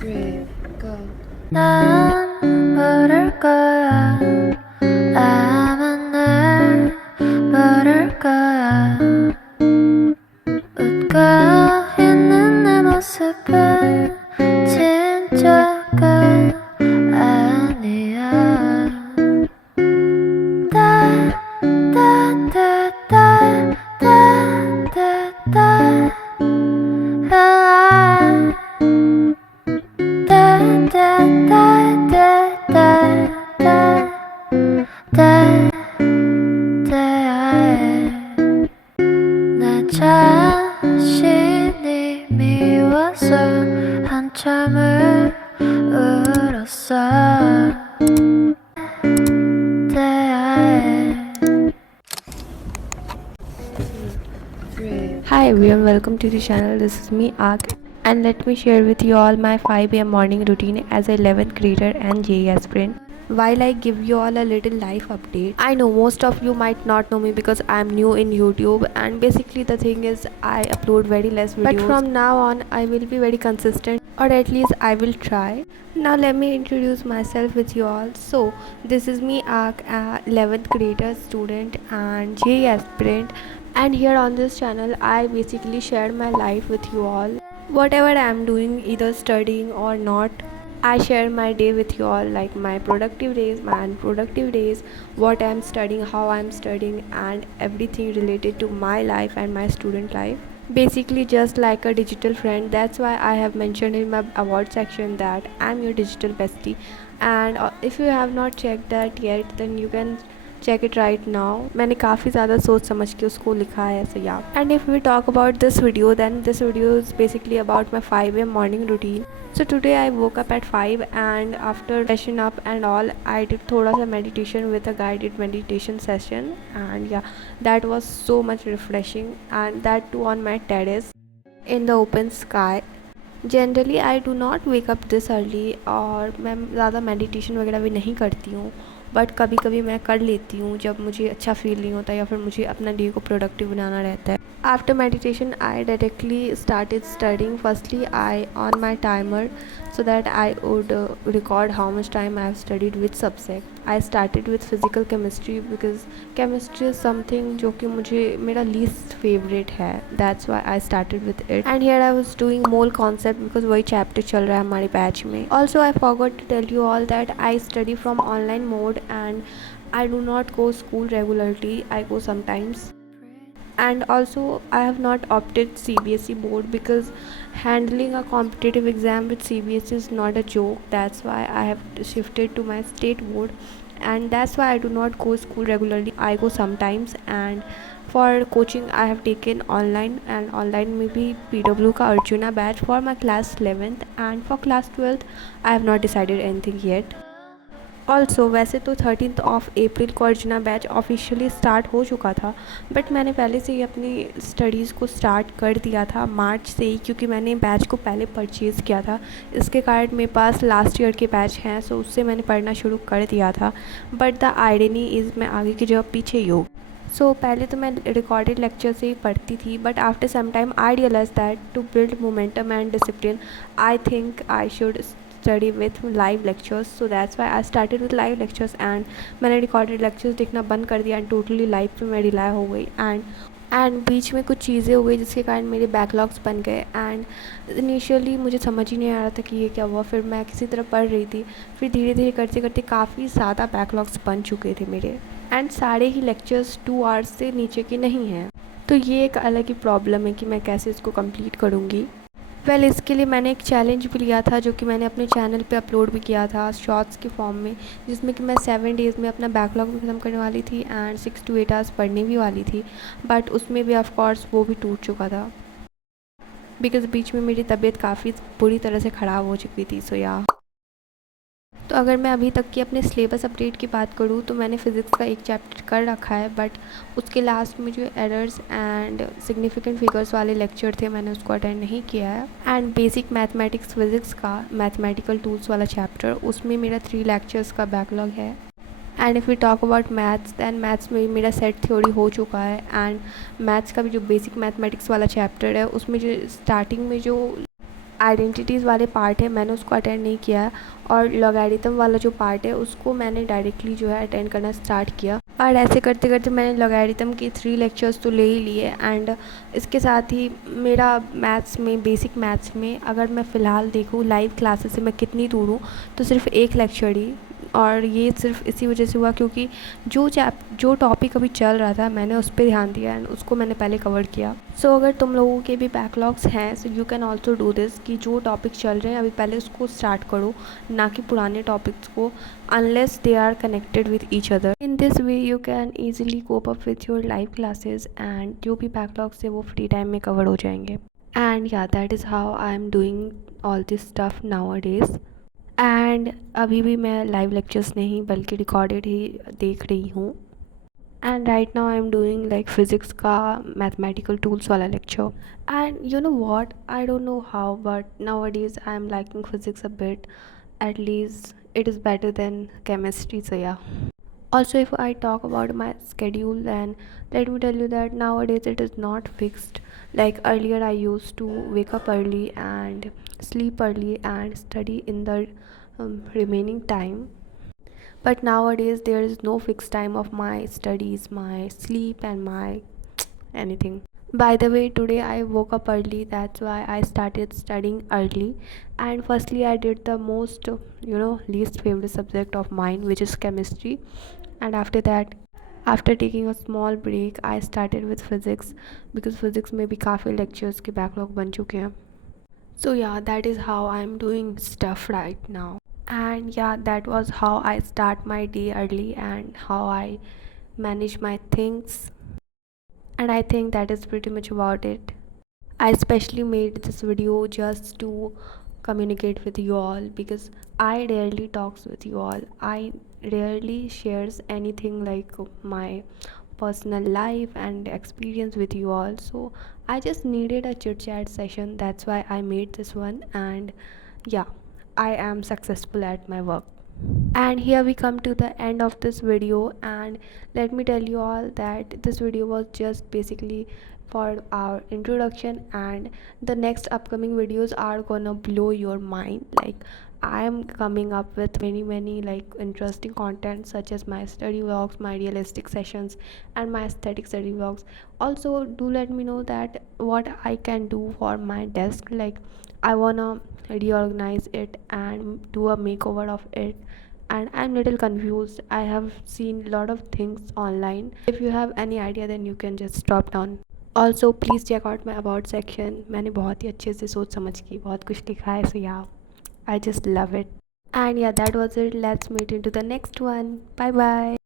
three, go. 난 모를 거야. 아마 날 모를 거야. 웃고 있는 내 모습은 진짜가 아니야. 따따따따따따따 내 자신이 미워서 한참을 울었어. Hi everyone, welcome to the channel. This is me Ak, and let me share with you all my 5 a.m. morning routine as a 11th grader and JEE aspirant. While I give you all a little life update, I know most of you might not know me because I am new in YouTube, and basically the thing is I upload very less videos. But from now on I will be very consistent, or at least I will try. Now let me introduce myself with you all. So this is me Ak, 11th grader student and JEE aspirant, and here on this channel I basically share my life with you all. Whatever I am doing, either studying or not, I share my day with you all, like my productive days, my unproductive days, what I am studying, how I am studying, and everything related to my life and my student life. Basically just like a digital friend. That's why I have mentioned in my award section that I'm your digital bestie. And if you have not checked that yet, then you can check it right now. मैंने काफ़ी ज़्यादा सोच समझ के उसको लिखा है, so yeah. And if we talk about this video, then this video is basically about my 5 a.m. morning routine. So today I woke up at 5, and after freshen up and all, I did थोड़ा सा meditation with a guided meditation session, and yeah, that was so much refreshing, and that too on my terrace in the open sky. Generally I do not wake up this early, और मैं ज़्यादा meditation वगैरह भी नहीं करती हूँ, but कभी कभी मैं कर लेती हूँ जब मुझे अच्छा फील नहीं होता या फिर मुझे अपना डे को प्रोडक्टिव बनाना रहता है. After meditation I directly started studying. Firstly I on my timer so that I would record how much time I have studied which subject. I started with physical chemistry because chemistry is something जो कि मुझे मेरा least favorite है. That's why I started with it. And here I was doing mole concept because वही chapter चल रहा है हमारे batch में. Also I forgot to tell you all that I study from online mode and I do not go school regularly. I go sometimes. And also I have not opted CBSE board because handling a competitive exam with CBSE is not a joke. That's why I have shifted to my state board, and that's why I do not go school regularly. I go sometimes, and for coaching I have taken online, and online में भी PW का Arjuna batch for my class 11th, and for class 12th I have not decided anything yet. Also वैसे तो 13 अप्रैल को arjuna batch officially start हो चुका था, but मैंने पहले से ही अपनी स्टडीज़ को स्टार्ट कर दिया था मार्च से ही, क्योंकि मैंने बैच को पहले परचेज़ किया था. इसके कारण मेरे पास लास्ट ईयर के बैच हैं, सो उससे मैंने पढ़ना शुरू कर दिया था. बट द आयरनी इज़ मैं आगे की जगह पीछे ही हूँ. सो पहले तो मैं रिकॉर्डेड लेक्चर से ही पढ़ती थी, but after some time I realise that to build momentum and discipline I think I should study with live lectures. So that's why I started with live lectures, and मैंने recorded lectures देखना बंद कर दिया, and totally live पे मैं rely हो गई. And बीच में कुछ चीज़ें हो गई जिसके कारण मेरे बैकलॉग्स बन गए, एंड इनिशियली मुझे समझ ही नहीं आ रहा था कि ये क्या हुआ. फिर मैं किसी तरह पढ़ रही थी, फिर धीरे धीरे करते करते काफ़ी ज़्यादा बैकलॉग्स बन चुके थे मेरे, एंड सारे ही लेक्चर्स 2 आवर्स से नीचे के नहीं हैं. तो ये एक अलग ही प्रॉब्लम है कि मैं कैसे इसको कंप्लीट करूँगी. वेल इसके लिए मैंने एक चैलेंज भी लिया था जो कि मैंने अपने चैनल पे अपलोड भी किया था शॉर्ट्स के फॉर्म में, जिसमें कि मैं 7 डेज़ में अपना बैकलॉग भी ख़त्म करने वाली थी एंड 6 to 8 आवर्स पढ़ने भी वाली थी. बट उसमें भी ऑफ कोर्स वो भी टूट चुका था बिकॉज़ बीच में मेरी तबीयत काफ़ी बुरी तरह से ख़राब हो चुकी थी. सो या तो अगर मैं अभी तक की अपने सिलेबस अपडेट की बात करूँ तो मैंने फ़िज़िक्स का एक चैप्टर कर रखा है, बट उसके लास्ट में जो एरर्स एंड सिग्निफिकेंट फिगर्स वाले लेक्चर थे मैंने उसको अटेंड नहीं किया है. एंड बेसिक मैथमेटिक्स फ़िज़िक्स का मैथमेटिकल टूल्स वाला चैप्टर, उसमें मेरा 3 लेक्चर्स का बैकलॉग है. And if we talk about maths, then maths में भी मेरा सेट थ्योरी हो चुका है. एंड मैथ्स का भी जो बेसिक मैथमेटिक्स वाला चैप्टर है उसमें जो स्टार्टिंग में जो आइडेंटिटीज़ वाले पार्ट है मैंने उसको अटेंड नहीं किया है, और लॉगरिथम वाला जो पार्ट है उसको मैंने डायरेक्टली जो है अटेंड करना स्टार्ट किया। और ऐसे करते करते मैंने लॉगरिथम की 3 लेक्चर्स तो ले ही लिए। एंड इसके साथ ही मेरा मैथ्स में, बेसिक मैथ्स में अगर मैं फ़िलहाल देखूँ लाइव क्लासेस से मैं कितनी दूर हूँ, तो सिर्फ एक लेक्चर ही, और ये सिर्फ इसी वजह से हुआ क्योंकि जो टॉपिक अभी चल रहा था मैंने उस पर ध्यान दिया एंड उसको मैंने पहले कवर किया। सो अगर तुम लोगों के भी बैकलॉग्स हैं, so you can also do this, कि जो टॉपिक चल रहे हैं अभी पहले उसको स्टार्ट करो, ना कि पुराने टॉपिक्स को, unless they are connected with each other. In this way you can easily cope up with your live classes and जो भी बैकलॉग्स है वो फ्री टाइम में कवर हो जाएंगे। एंड या that is how I am doing all this stuff now a days. And अभी भी मैं लाइव लेक्चर्स नहीं बल्कि रिकॉर्डेड ही देख रही हूँ। And right now I am doing like physics का मैथमेटिकल टूल्स वाला lecture. And you know what, I don't know how but nowadays I am liking physics a bit, at least it is better than chemistry, so yeah. Also, if I talk about my schedule, then let me tell you that nowadays it is not fixed. Like earlier I used to wake up early and sleep early and study in the remaining time, but nowadays there is no fixed time of my studies, my sleep and my anything. By the way, today I woke up early, that's why I started studying early. And firstly I did the most least favorite subject of mine, which is chemistry. And after that, after taking a small break, I started with physics, because physics में भी काफ़ी lectures के backlog बन चुके हैं. So yeah, that is how I'm doing stuff right now. And yeah, that was how I start my day early and how I manage my things. And I think that is pretty much about it. I especially made this video just to communicate with you all, because I rarely talks with you all. I rarely shares anything like my personal life and experience with you all. So I just needed a chit chat session. That's why I made this one. And yeah, I am successful at my work. And here we come to the end of this video, and let me tell you all that this video was just basically for our introduction, and the next upcoming videos are gonna blow your mind. Like, I am coming up with many like interesting content, such as my study vlogs, my realistic sessions, and my aesthetic study vlogs. Also, do let me know that what I can do for my desk. Like, I wanna reorganize it and do a makeover of it, and I'm little confused. I have seen a lot of things online. If you have any idea, then you can just drop down. Also, please check out my about section. मैंने बहुत ही अच्छे से सोच समझ के बहुत कुछ लिखा है, so yeah, I just love it. And yeah, that was it. Let's meet into the next one. Bye bye.